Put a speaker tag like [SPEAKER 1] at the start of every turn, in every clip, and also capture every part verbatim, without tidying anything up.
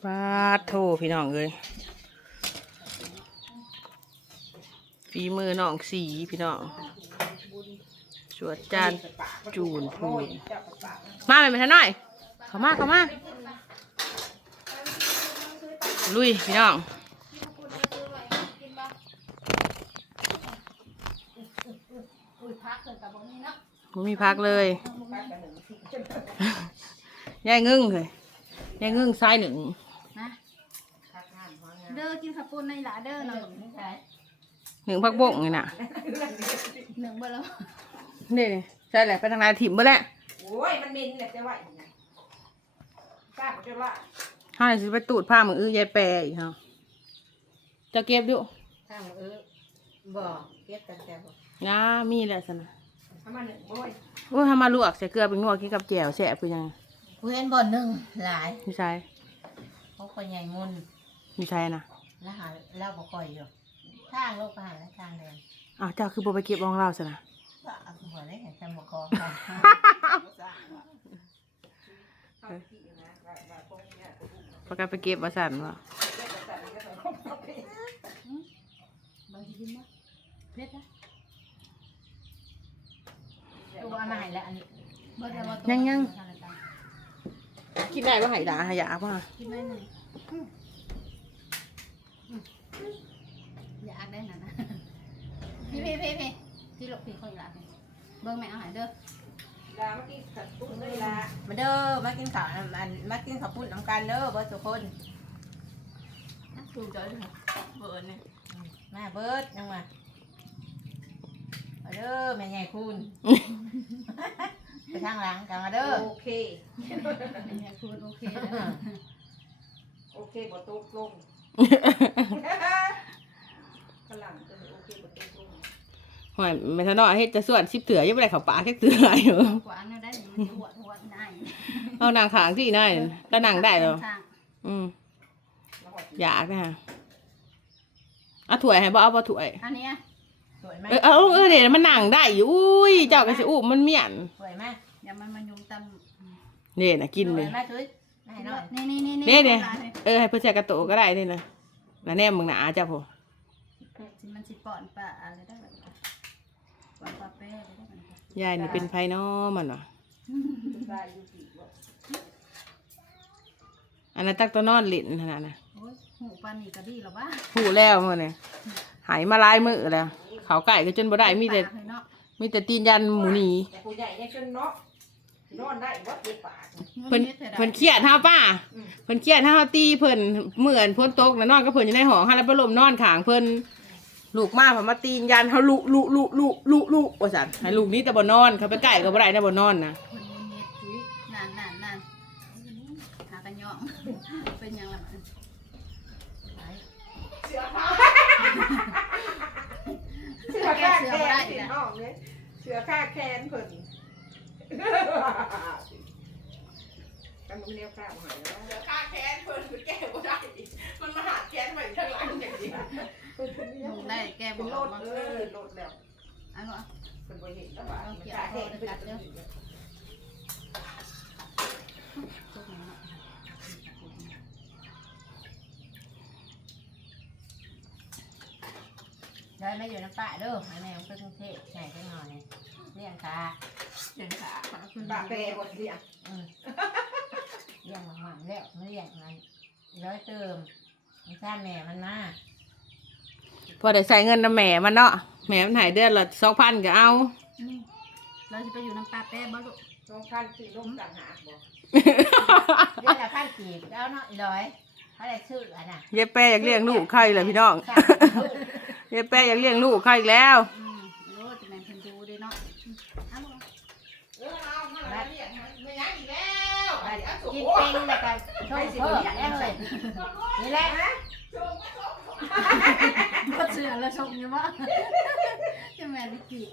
[SPEAKER 1] ปาโทพี่น้องเลยฝีมือน้องสีพี่น้องสวดจานจูนพูนมาไปมาหน่อยเข้ามาเข้ามาลุยพี่น้องผมมีพักเลยยายงึ่งเลยยายงึ่งซ้ายหนึ่ง
[SPEAKER 2] นะเด้อกินขับปูนในหลาเด้อหน่อย
[SPEAKER 1] หนึ่งพักบงเลยน่ะ
[SPEAKER 2] หนึ่งเบอร์แล้ว
[SPEAKER 1] นี่นี่ใช่แหละไปทางไหนถิ่มเบอร์แล้ว
[SPEAKER 3] โอ้ยมันมินแหละจะว่าอย่างไงทราบจะว่า
[SPEAKER 1] ห้าสิไปตูดผ้ามืออื้อยายแปรอีกเหรอจะเก็บดู
[SPEAKER 3] ทางเออบ่เก็บกันแต่บ่
[SPEAKER 1] น้ามีแหละสินะ
[SPEAKER 3] ทำมาหนึ่งบ่อย
[SPEAKER 1] โอ้ทำมาลวกใส่เกลือเป็นนวดกินกับแจ่วแซ่บคือยัง
[SPEAKER 3] กูเห็นบ่อนหนึ่งหลาย
[SPEAKER 1] มีใช่
[SPEAKER 3] เขาคนใหญ่มุน
[SPEAKER 1] มีใช่นะ
[SPEAKER 3] แล้วหาเล่าบ่ค่อยอยู่ทางโลกหาและทางแดง
[SPEAKER 1] อ้าวเจ้าคือโบไปเก็บรองเราสินะ
[SPEAKER 3] ก็เอาหัวได้เห็นจำบ่กอง
[SPEAKER 1] ประกันไปเก็บมาสั่นวะ
[SPEAKER 2] บางทีกินมั้ยเพชรนะ
[SPEAKER 3] ตัวอันไหนแล้วอันนี้
[SPEAKER 1] ยังยังกินได้ป่ะไหด่าหายาป่ะ
[SPEAKER 2] กินได้หนึ่งอยากได้น่ะนะพี่พี่พี่พี่ที่หลบพี่คนอีหลาพี่เบิ้งแม่เอาหายเด้อ
[SPEAKER 3] ลามากินข้าวปุ้นเลยลามาเด้อมากินข้าวมันมากินข้าวปุ้นน้ำกันเด้อเบิร์ดทุกคน
[SPEAKER 2] ดูจอยเลยเบิร์ดเนี่ย
[SPEAKER 3] มาเบิร์ดยังมามาเด้อแม่ใหญ่คุณไปทางหลังกันมาเด้อโอเค
[SPEAKER 2] แม่ใหญ่คุณโอเค
[SPEAKER 3] โอเคบ่ตกลงฝรั่งก็โอเคบ่ตกลง
[SPEAKER 1] หอยไม่ทันน้อยให้จะส่วนชิบเถื่อยังไม่ได้เขาปากแค่เถื่ออยู่
[SPEAKER 2] กว่าเนี่ยได้หัวหัวได้
[SPEAKER 1] เอานางขางที่นั่นก็นั่งได้หรออืมอยากนะฮะเอาถั่วให้บ่เอาบ่ถั่ว
[SPEAKER 2] อันนี้
[SPEAKER 1] เออเออเออเดี๋ยวมันนั่งได้อยู่อุ้ยเจ้าก็สิอุ้มมันเมียน
[SPEAKER 3] สวยไหม
[SPEAKER 2] เดี๋ยวมันมันยุงต
[SPEAKER 1] ำเนี่ยนะกินเลย
[SPEAKER 2] นี่นี่นี่
[SPEAKER 1] นี่เนี่ยเออให้เพื่อนแชร์กระโตก็ได้นี่นะแล้วแน่มึงหนาเจ้าผม
[SPEAKER 2] มันสิปอนปลาอะไรได้แบบปลาปลาเป้ได้
[SPEAKER 1] ยายนี่เป็นไพนอมันวะอันนั้นตักตัวนอนหลินขนาดน่ะ
[SPEAKER 2] หูปลาหนีกระดี่หรอวะ
[SPEAKER 1] หูแล้วมันเนี่ยหายมาลายมือแล้วเขาไก่ก็จนบ่ได้มีแต่มีแต่ตีนยันหมูนี
[SPEAKER 3] เ
[SPEAKER 1] พิ่นเพิ่นเครียดท่าป้าเพิ่นเครียดท่าตีเพิ่นเหมือนพ้นตกแล้วนอนก็เพิ่นอยู่ในห้องให้แล้วไปลมนอนขางเพิ่นลูกมาเพิ่นมาตีนยันเขาลุลุลุลุลุลุว่าซั่นให้ลูกนี้แต่บ่นอนเขาไปไก่ก็บ่ได้นะบ่นอนนะ
[SPEAKER 2] นานนานนานหากันย่องเป็นยังไง
[SPEAKER 3] เสือผ้าเสือผ้าแขนห้องเลยเสือผ้าแขนเพิ่นกันมึงเลี้ยวข้าวหายแล้วเสือผ้าแขนเพิ่นแก้บ่ได้มันมาหาแขนใหม่ทางหลังอย่างนี้
[SPEAKER 2] ได้แก้บ่
[SPEAKER 3] โลดเออโลดแล้ว
[SPEAKER 2] อันก็
[SPEAKER 3] เพิ่นบ่เห็นแต่ว่าเกี่ยวแขนเพิ่นกัดเด้อได้ไม่อยู่น้ำปลาเด้อให้แม่มันเป็นกรุงเทพใหญ่ไปหน่อยเลี้ยงขาเลี้ยงขาปลาเปย์หมดเลี้ยงเลี้ยงหมันแล้วไม่เลี้ยงไงร้อยเติมมันซ่าแม่มันมา
[SPEAKER 1] พอได้ใส่เงินนะแม่มันเนาะแม่มันหายเดือนละสองพันก็เอา
[SPEAKER 2] เราจะไปอยู่น้ำปลาแป้บ่ลูก
[SPEAKER 3] สองพันสี่ลูกต่างหากบ่เดือนละพันสี่แล้วเนาะร้อยเขาได้ชื่ออะไรนะ
[SPEAKER 1] เย็บแป้อยากเลี้ยงลูกใครเลยพี่น้องเย็บแป้อยากเลี้ยงลูกใครอีกแล้ว
[SPEAKER 2] โอ้จะแม่เพิ่นดูดิเนาะ
[SPEAKER 3] กินเป็นแล้วก็ชงเพิ่มแล้วเลยนี่แหละ
[SPEAKER 2] ก็เสือแล้วชงอยู่วะจะแม่ดิกี่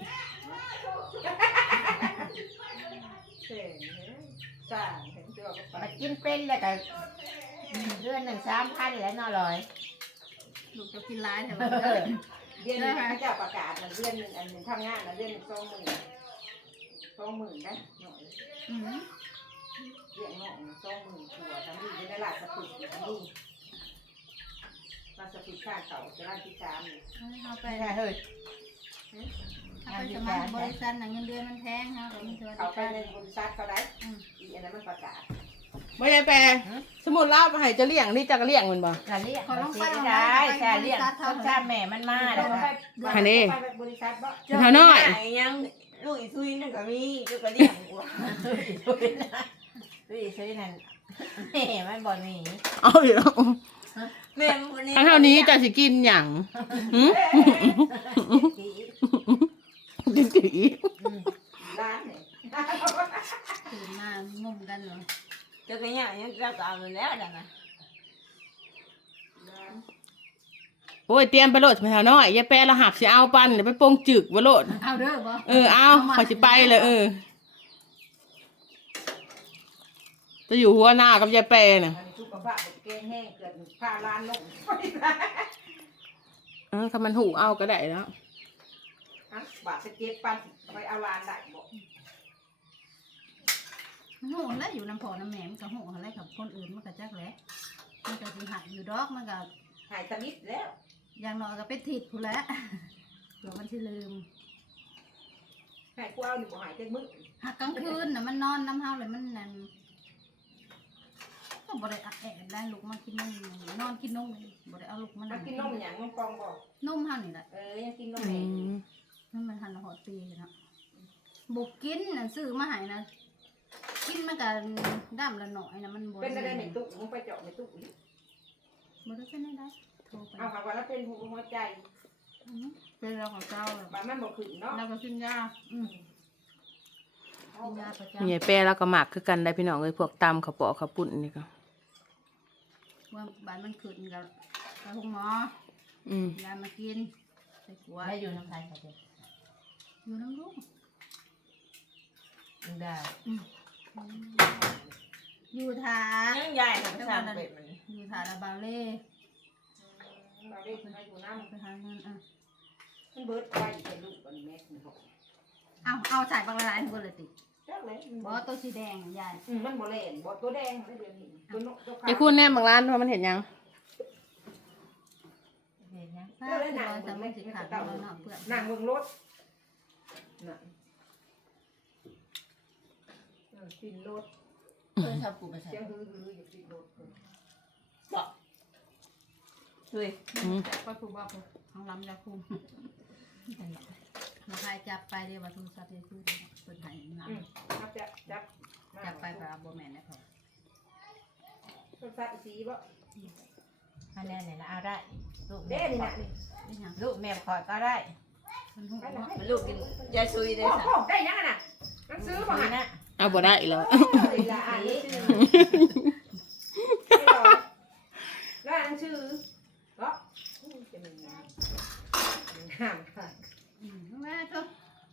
[SPEAKER 3] มากินเป็นแล้วก็เดือนหนึ่งสามพันแล้วน่าอร่อย
[SPEAKER 2] ลูกจะกินร้ายแต่
[SPEAKER 3] ว่าเดือนนึงเขาจะประกาศมันเดือนหนึ่งอันหนึ่งทำงานมันเดือนหนึ่งสองหมื่นสองหมื่นนะหน่อยเลี้ยงน้องสองหมื่นตัวทั้งนี้อยู่ในราชพฤกษ์ทั้งนี้ราชพฤกษ์ข้างเก่าจะราชที่สามนี่
[SPEAKER 2] เอาไป
[SPEAKER 3] ไม่ใช่เฮ้ย
[SPEAKER 2] เอาไปสมัครบริษัทน่ะเงินเดือนมันแพงค่ะมีตัว
[SPEAKER 3] เขา
[SPEAKER 2] ดี
[SPEAKER 3] ไป
[SPEAKER 2] กัน
[SPEAKER 3] ในบริษัทเขาได้อีอันนั้นมันประกาศ
[SPEAKER 1] ไม่ใช่แปลสมุนเล่าไปให้จะเลี้ยงนี่จะเลี้ยงมันบ่
[SPEAKER 3] จะเรียก
[SPEAKER 2] ขอลงไป
[SPEAKER 3] ได้จะเรียกต้นชาแม่มันมาแล้วก็
[SPEAKER 1] อันนี้
[SPEAKER 3] ไปบริษัทบ่
[SPEAKER 1] เท่าน้อย
[SPEAKER 4] ยังลูกอีซุยนั่นก็มีลูกก็เลี้ยงวัว
[SPEAKER 3] ลูกอีซุยนั่นแม่มันบ่หนี
[SPEAKER 1] เอาอยู่แล้ว
[SPEAKER 4] แม่วันนี้
[SPEAKER 1] ทั้งเท่านี้จะสิกินหยังหืมดิจี
[SPEAKER 3] ร้านนี่
[SPEAKER 2] ตื่นมางมกันเหรอ
[SPEAKER 4] เจ้าก็ยังยังจะเอาอยู่แล้วนะ
[SPEAKER 1] โอ้ยเตรียมไปโหลดมาเท่าน้อยอย่าแปลละหักสิเอาปันเดี๋ยวไปโป่งจึกไปโหลด
[SPEAKER 2] เอาเด้อบ่
[SPEAKER 1] เออเอาขอสิไปเลยเออจะอยู่หัวหน้ากับยายแปรน่ะ
[SPEAKER 3] มันทุกข์กับว่าแกงแห้งเกิดพาร้านลง
[SPEAKER 1] เออถ้ามันหูเอาก็ได้แล้ว
[SPEAKER 3] อ่ะบาทสเก็ตปันไปเอาร้านได้บ่
[SPEAKER 2] มันโหงแล้วอยู่น้ำพอน้ำแหม่มันก็โหงอะไรกับคนอื่นมันก็จักแหละมันก็สิหักอยู่ดอกมันก็
[SPEAKER 3] หายตะมิดแล้ว
[SPEAKER 2] อย่างน้อยก็เป็นทิศผู้นแหล้วเดี๋ยวมันสิลืม
[SPEAKER 3] หายกูเอาหนึ่งบ่หายจังมึง
[SPEAKER 2] หักกลางคืนน่ะมันนอนน้ำเฮาเลยมันนั่นก็บ่ได้อักแอบได้ลูกมากินนมนอนกินนมบ่ได้เอาลูกมา
[SPEAKER 3] มั
[SPEAKER 2] นั่
[SPEAKER 3] น
[SPEAKER 2] ง
[SPEAKER 3] กินนมหยังมันปองบ่
[SPEAKER 2] นมเฮานี่แหละ
[SPEAKER 3] เออยังกินนม
[SPEAKER 1] อื
[SPEAKER 3] แม่
[SPEAKER 1] ม
[SPEAKER 2] นั่นมันหันหอดปีเนาะบุกกินน่ะซื้อมาให้นะกินมันก็ด้ามละหน่อยนะมันบ่
[SPEAKER 3] เป็นอะไรในตู้มึงไปเจาะในตู้ดิ
[SPEAKER 2] บ่ได้เป็นได้โทรไป
[SPEAKER 3] เอาค่ะว่าแล้วเป็นหูหัวใจ
[SPEAKER 2] อืมเป็นเราของเจ้าแล้ว
[SPEAKER 3] บาดมันบ่ขึ้นเนาะ
[SPEAKER 2] เราก็กินยาอืมกินยาประจำ
[SPEAKER 1] มียายแปรแล้วก็หมักคือกันได้พี่น้องเอ้ยพวกตำข้าวเปาะข้าวปุ้นนี่ก็
[SPEAKER 2] ว่าบานมันขึ้นกับไปห้องหมอ
[SPEAKER 1] อืม
[SPEAKER 2] ยามากินใส่ขวด
[SPEAKER 3] ได้อยู่น้ำลายเขาเด้อ
[SPEAKER 2] อยู่น้ำลูก
[SPEAKER 3] ได้
[SPEAKER 2] อยู่ทา
[SPEAKER 4] ยังใหญ่นะสร้างเป็ดมัน
[SPEAKER 2] อยู่ทาลาบาเล่
[SPEAKER 3] เราได้ให้อยู่น้ำ
[SPEAKER 2] ไปหาเงินอ่ะ
[SPEAKER 3] มันเบิดไปเป็นลูกมันแม่มันบอก
[SPEAKER 2] เอาเอาใส่บางละลายทุกคนเลยติ
[SPEAKER 3] จักเลย
[SPEAKER 2] บอตัวสีแดงยาย
[SPEAKER 3] อืมมันบ่แล่นบ่ตัวแดงได้เดี๋ยวนี้ตัวนกตัวขาว
[SPEAKER 1] ไอ้คุณแน่บางร้านเพราะมันเห็นยัง
[SPEAKER 3] เห็นยัง
[SPEAKER 2] ถ้า
[SPEAKER 3] แล้วเลย
[SPEAKER 2] คือ
[SPEAKER 3] นั่ง
[SPEAKER 2] เรา
[SPEAKER 3] เบิ่
[SPEAKER 2] จะ
[SPEAKER 3] ง
[SPEAKER 2] ไม่
[SPEAKER 3] ไม่
[SPEAKER 2] สิ
[SPEAKER 3] สิ
[SPEAKER 2] ขา
[SPEAKER 3] ขา
[SPEAKER 2] ด
[SPEAKER 3] ด
[SPEAKER 2] เรา
[SPEAKER 3] เนาะ
[SPEAKER 2] เนาะเพื่อน
[SPEAKER 3] นั่งเบิ่งรถน่ะนั่งกินรถ
[SPEAKER 4] เพื่อนชอบกูไปใส่
[SPEAKER 3] เสียงฮือๆอยู่กินรถ
[SPEAKER 4] ช่วย
[SPEAKER 1] อืม
[SPEAKER 2] แต่ก็ถูกว่าทางลำยาคุมมาใครจับไปเดี๋ยวมาทุนสัตว์ที่คือเปิดให้งาน
[SPEAKER 3] อืมจับจับจับ
[SPEAKER 2] จับไปปลาโบแมนได้พอ
[SPEAKER 3] ตัวสัตว์สีบ่อันนี้เนี่ยนะเอาได้ลูก
[SPEAKER 4] เด้
[SPEAKER 3] เด้
[SPEAKER 4] นี่
[SPEAKER 3] นี่
[SPEAKER 4] นะ
[SPEAKER 3] นะ
[SPEAKER 2] ได้ยัง
[SPEAKER 3] ลูกแม่ขอดก็ได้
[SPEAKER 2] มันหู
[SPEAKER 3] ไปนะ
[SPEAKER 4] มันลูกกินยาซุยได้
[SPEAKER 3] โอ้
[SPEAKER 4] สั
[SPEAKER 3] โหได้ยังน่ะมันซื้อบ่หันน่ะ
[SPEAKER 1] เอาบ่ได้อีกแล้ว
[SPEAKER 3] เวลาอ่านชื่อแล้วอ่านชื่อก็จะมีงานงามค่ะ
[SPEAKER 2] อืมแม่ก็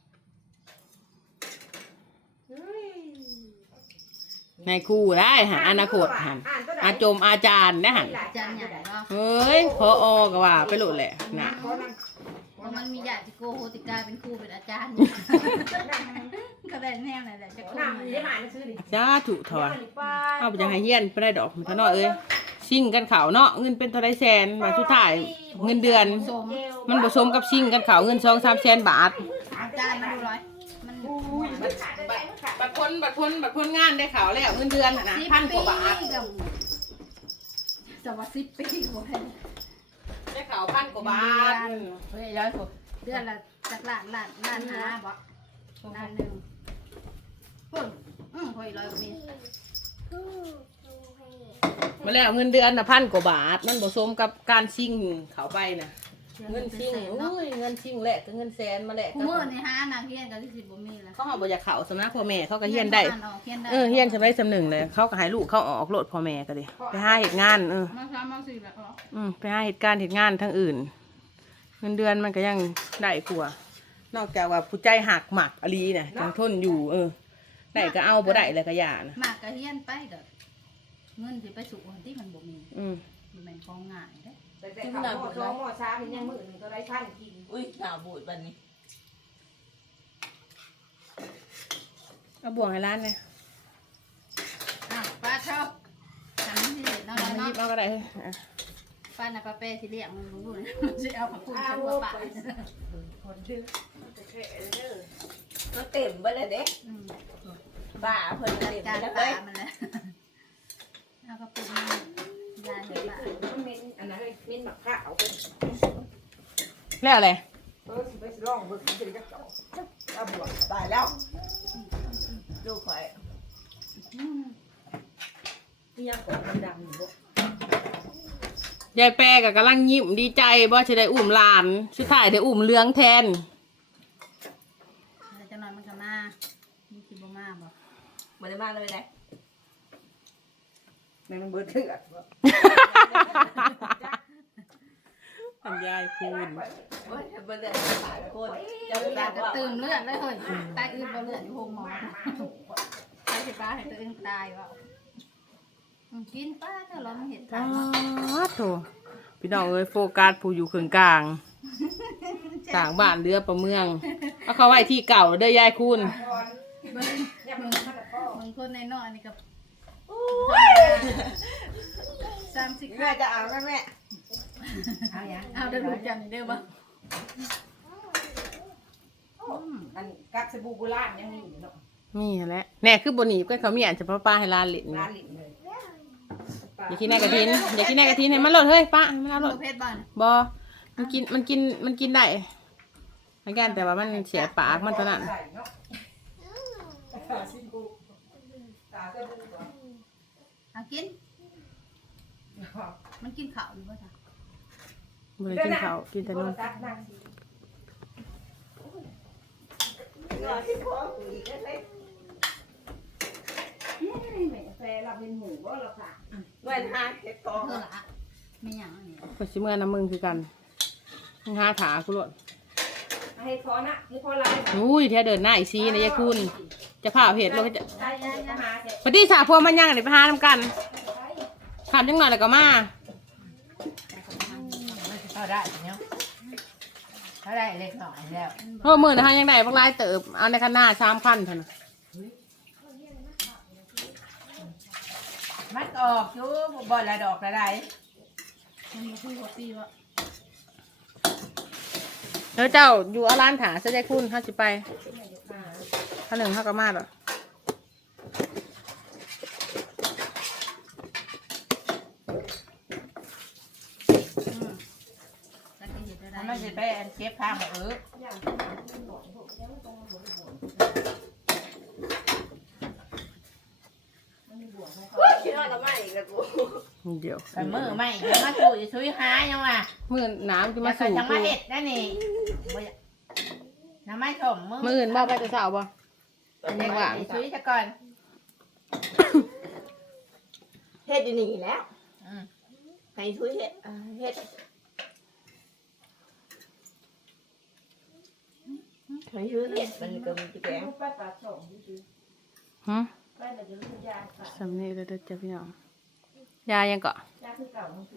[SPEAKER 3] เฮ้ย
[SPEAKER 1] ในครูได้หาอนาคตหันอาจมอาจารย์ได้หัน
[SPEAKER 2] จานใหญ่ก็
[SPEAKER 1] เฮ้ยพออก็ว่าไปโหลดแหละนะ
[SPEAKER 2] เพราะมันมีญาติโกโหติกาเป็นครูเป็นอาจารย์ก็ได้แนวไหนแหละจะค
[SPEAKER 3] น้ำได้มาซื้อดิ
[SPEAKER 1] จ้าถูกถอนเอาไปยังให้เฮียนไปได้ดอกมันเท่าน้อยเอ้ยซิ่งกันเขาเนาะเงินเป็นเท่าไรแสนบาทสุดท้ายเงินเดือน มันผสมกับซิ่งกันเขาเงินสองสามแสนบาท
[SPEAKER 2] อาจารย์มาดูร้อยมัน
[SPEAKER 1] บัตรพ้นบัตรพ้นบัตรพ้นงานได้เขาแล้วเงินเดือนน่ะนะพันกว่าบาท
[SPEAKER 2] กับสวัสดิ์ปีกว่า
[SPEAKER 1] ได้เขาพันกว่าบาท
[SPEAKER 3] เฮ้ยร้อยหก
[SPEAKER 2] เดือนละจากล้านล้านล้านห้าบ่ล้านหนึ่งปุ่นอืมหอยร้อยกว่ามี
[SPEAKER 1] มาแล้วเงินเดือนน่ะพันกว่าบาทมันผสมกับการซิ่งเขาไปน่ะเงินซิ่งอุ้ยเงินซิ่งแหละก็เงินแสนมาแหละ
[SPEAKER 2] คู่มือในห้านาเฮียนกับที่สิบบ่มีแล้ว
[SPEAKER 1] เขาเอาบ่อยากเขาสำนักพ่อแม่เขาก็เฮียนได้
[SPEAKER 2] เฮียนได้
[SPEAKER 1] เออเฮียนสำได้สำหนึ่งเลยเขาก็ให้ลูกเขาออกโลดพ่อแม่ก็ดิไปหาเหตุงานเออ
[SPEAKER 2] มาสามมาสี่แล้วอ๋อ
[SPEAKER 1] อืมไปหาเหตุการณ์เหตุงานทั้งอื่น เงินเดือนมันก็ยังได้กว่านอกจากว่าผู้ใจหักหมักอลีน่ะยังทนอยู่ เออได้ก็เอาบ่ได้เลยก็อย่านะ
[SPEAKER 2] มากกับเฮียนไปกับเงินที่ไปสู่ที่มันบ่มี
[SPEAKER 1] อืม
[SPEAKER 2] มันเป็นของง่ายเด้
[SPEAKER 3] แต่แต่เขาหม้อสองหม้อสามมันยังมือหนึ่งก็ได้พันกิน
[SPEAKER 4] อุ้ยหนาวบูดวันนี้
[SPEAKER 1] เอาบ่วงให้ร้านเลย
[SPEAKER 2] อ้าวชอบทำที่เด็ดน้อย
[SPEAKER 1] มาห
[SPEAKER 2] เนาะ
[SPEAKER 1] ยิบเอาก็ได้เฮ้ยอ่ะ
[SPEAKER 2] ป้าน่ะป้าเป้สิเลี้ยงมึงรู้เลยมันสิเอาผักปุ้นใส่หัวปลา
[SPEAKER 3] คนดื้อ
[SPEAKER 4] มันเต็มไปเลยเด็ก
[SPEAKER 2] อืม
[SPEAKER 4] บ้าเพิ่นเต็ม
[SPEAKER 2] จาน
[SPEAKER 4] ไป
[SPEAKER 2] ป
[SPEAKER 4] เล
[SPEAKER 2] ลาย มันแหละเอาผักปุ้นมายายให้ปลา
[SPEAKER 4] มันเม็นอันนั้นเลยเม็นหมักข้าวเป็น
[SPEAKER 1] แล้วอะไร
[SPEAKER 4] เออสิไปลองเบิ่งสิจะเจาะเอาบวกตายแล้วดูข่อยนี่ยังของมันดังอยู่บ่
[SPEAKER 1] ยายแปรก็กำลังยิ้มดีใจบ่จะได้อุ้มหลานสุดท้ายได้อุ้มเลี้ยงแทน
[SPEAKER 2] แล้วจะนอนมันก็มามีสิบ่มาบ่
[SPEAKER 4] บ่ได้มาเลยได้แม่มันเบิดเถื่อนบ่
[SPEAKER 1] อันยายคูณ
[SPEAKER 4] โอ้ยเบิดเลยตายคนจะ
[SPEAKER 2] อ
[SPEAKER 4] ได้
[SPEAKER 2] ยากจะ
[SPEAKER 4] ว่า
[SPEAKER 2] ตื่มเลือดเลยเฮ้ยตายอื่นบ่เลือดอยู่โรงหมอตายสิป้าให้ตัวเองตายว่ะอืมกินป้าเถอะเราไม่เห็น
[SPEAKER 1] อ้า
[SPEAKER 2] ตายเนาะ
[SPEAKER 1] วโถพี่น้องเอ้ยโฟกัสผู้อยู่ขึงกลางต่างบ้านเรือประเมืองเอาเขาไว้ที่เก่าเด้อยายคูณ
[SPEAKER 2] เบิ่งเบิ่งเบิ่งคนในนอนนี่ก็สามสิบ
[SPEAKER 4] แม่จะเอาไหมแม่
[SPEAKER 3] เอาอย่าง
[SPEAKER 2] เอาเดี๋ยวดูกันเด้อบ่อืม
[SPEAKER 4] อันกักสบู่โบราณยังมีอยู่เนาะ
[SPEAKER 1] นี่แหละแน่คือบหนีบก็เขามีอันเฉพาะป้าให้หลานเล่น
[SPEAKER 4] ร้านลิ้นเลย
[SPEAKER 1] อย่ากินแน่กระทินอย่ากินแน่กระทินให้มันหลดเฮ้ยป้าให้มันเอาหลด
[SPEAKER 2] ประเภทบ้าน
[SPEAKER 1] บอมันกินมันกินมันกินได้เหมือนกันแต่ว่ามันเสียปากมันเท่านั้น
[SPEAKER 4] ใส่เนาะตาสิบูตาจะบูก่อน
[SPEAKER 2] เอากิน มันกินข้าวอยู่บ่จ้ะ
[SPEAKER 1] บ่ได้กินข้าวกินแต่นม
[SPEAKER 4] ตักนั่งสินอนที่พ่อกูอีกแล้วเลยแม่แฟเราเป็นหมูบ่หรอค่ะเว้นหาเห็ดตอง
[SPEAKER 2] เออละไม่หยังอันนี้
[SPEAKER 1] ก็สิเมื่อน้ำมึงคือกันมึงหาถากูโลด
[SPEAKER 4] ให้พอนะให้พอลาย
[SPEAKER 1] อุ้ยแท้เดินหน้าอีซีนะยายคุณจะผ่าเผ็ดลงจะ
[SPEAKER 4] ได้ได้ได้หาเห็ด
[SPEAKER 1] พอดีสาพวงมันยังเดี๋ยวไปหาทำกันขาดยังหน่อยแล้วก็มา
[SPEAKER 3] เขาได้เนาะเขาได้เล็กหน่อยแล้ว
[SPEAKER 1] เพราะมือนะฮะยังได้บางรายเติบเอาในข้างหน้าสามพันเท่านั้น
[SPEAKER 3] มันออกอยู่บ่อนละดอกละได้
[SPEAKER 2] มันบ่คุยกับปีว่า
[SPEAKER 1] เออเจ้าอยู่เอาร้านถาเสียใจคุณห้าสิไปข้าหนึ่งห้าก็มาหรอ
[SPEAKER 2] อืมแล้วก็เห็นได้
[SPEAKER 3] มันจะไปเจ็บพางแบบเออ
[SPEAKER 4] คิดว่าเราไม่อีกแล้วกู
[SPEAKER 1] เดี๋ยว
[SPEAKER 3] แต่มือไม่เดี๋ยวมาสู่จะช่วยหายังว่ะ
[SPEAKER 1] มือน้ำจะ
[SPEAKER 3] มา
[SPEAKER 1] มา
[SPEAKER 3] สู่
[SPEAKER 1] สู่
[SPEAKER 3] ยัง
[SPEAKER 1] กู
[SPEAKER 3] มาเห็ดได้นี่น้ำไม่ถมมือ
[SPEAKER 1] มืออื่นบ่ไปจะสาวบ่ ยังหวัง
[SPEAKER 3] ช่วยซะก่อน
[SPEAKER 4] เฮ็ดอยู่นี่แล้ว
[SPEAKER 3] อืม
[SPEAKER 4] ให้ช่วยเฮ็ดอ่าเฮ็ดให้ช่วยเฮ็ดมันก็มีแกง
[SPEAKER 1] ฮะสำเนียงเด้อเด้อจ้ะพี่น้องยายังเกาะ
[SPEAKER 4] ยาคือเก่า